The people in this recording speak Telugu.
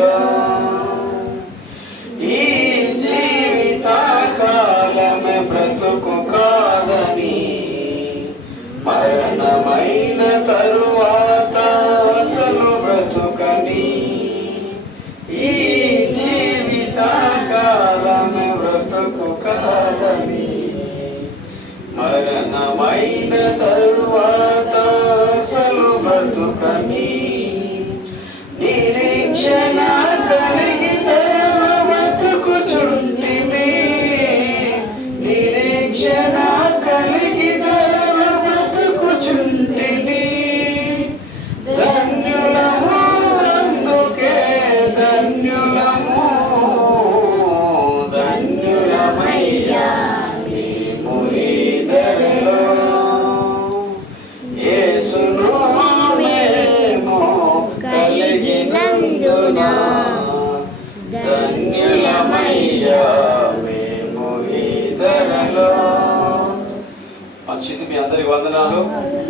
ధరలో ఈ జీవిత కాలమే బ్రతుకు కాదని మరణమైన తరువాత అసలు బ్రతుకని ఈ జీవిత కాలమే బ్రతుకు కాదని మరణమైన తరువాత అసలు బ్రతుకని నిరీక్షణ కలిగి బ్రతుకుచుంటిని నిరీక్షణ కలిగి బ్రతుకుచుంటిని ధన్యులము అందుకే ధన్యులము ధన్యులమయ్యా మేము ఈ ధరలో యేసును మేము కలిగినందున ధన్యులమయ్యా మేము ఈ ధరలో. మంచిది, మీ అందరి వందనాలు.